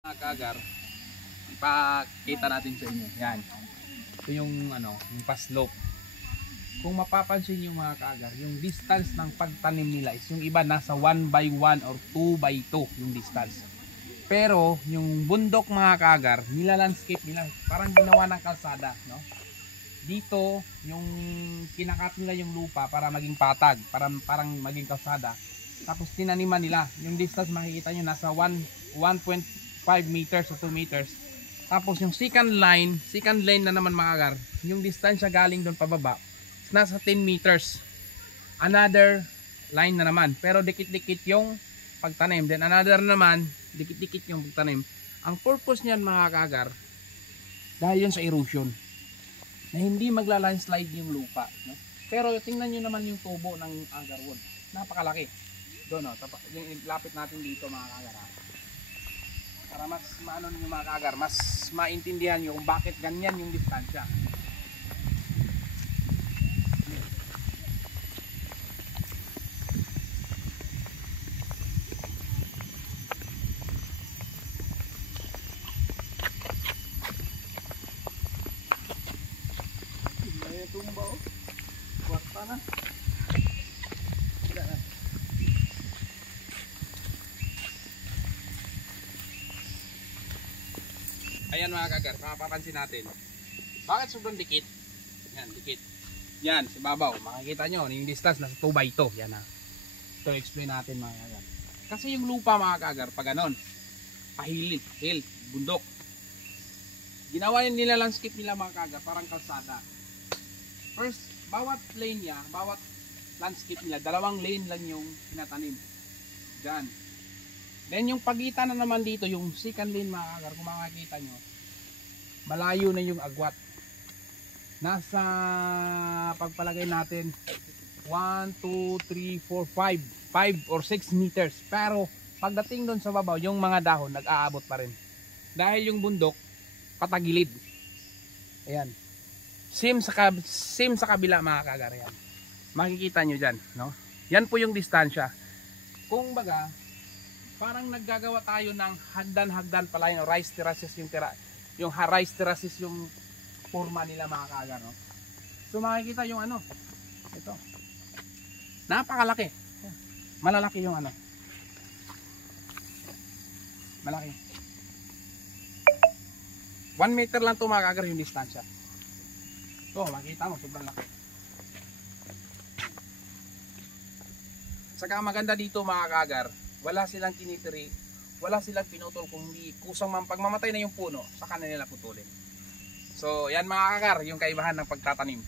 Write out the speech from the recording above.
Mga kagar, ipakita natin sa inyo. Yan. Ito yung yung pa-slope. Kung mapapansin nyo mga kagar, yung distance ng pagtanim nila is yung iba nasa 1 by 1 or 2 by 2 yung distance. Pero yung bundok mga kagar, nila-landscape nila. Parang ginawa ng kalsada, no? Dito, yung kinakat nila yung lupa para maging patag, parang maging kalsada. Tapos tinaniman nila. Yung distance makikita nyo nasa 1.5 meters o 2 meters. Tapos yung second lane na naman mga kagar, yung distansya galing doon pababa, nasa 10 meters. Another line na naman. Pero dikit-dikit yung pagtanim. Then another naman, dikit-dikit yung pagtanim. Ang purpose niyan mga kagar, dahil yun sa erosion. Na hindi magla-landslide yung lupa. No? Pero tingnan nyo naman yung tubo ng agarwood. Napakalaki. Doon, no? Yung lapit natin dito mga kagar. Para mas maano nyo mga kagar, mas maintindihan nyo kung bakit ganyan yung distansya. Tumba oh. Kwarta na. Ayan mga kagar, mapapansin natin. Bakit sobrang dikit? Yan, dikit. Yan, sa babaw. Makikita nyo, yung distance nasa 2 by 2. Yan ha. Ito, explain natin mga kagar. Kasi yung lupa mga kagar, pag ganon, pahilit, hill, bundok. Ginawa yun nila landscape nila mga kagar, parang kalsada. First, bawat lane niya, bawat landscape nila, 2 lane lang yung pinatanim. Diyan. Then yung pagitan na naman dito, yung second lane mga kagar, kung makikita nyo, malayo na yung agwat. Nasa, pagpalagay natin, 1, 2, 3, 4, 5 or 6 meters. Pero pagdating doon sa babaw, yung mga dahon nag-aabot pa rin. Dahil yung bundok, patagilid. Ayan. Same sa kabila mga kagar yan. Makikita nyo dyan, no? Yan po yung distansya. Kung baga, parang naggagawa tayo ng hagdan-hagdan pala yung rice terraces yung rice terraces yung forma nila mga kagar, no? So makikita yung ito. Napakalaki. Malalaki yung malaki. 1 meter lang to mga kagar yung distansya. So, makita mo, sobrang laki. Saka maganda dito mga kagar, wala silang tinitiri, wala silang pinutol kung hindi kusang pagmamatay na yung puno, saka na nila putulin. So, yan mga kagar, yung kaibahan ng pagtatanim.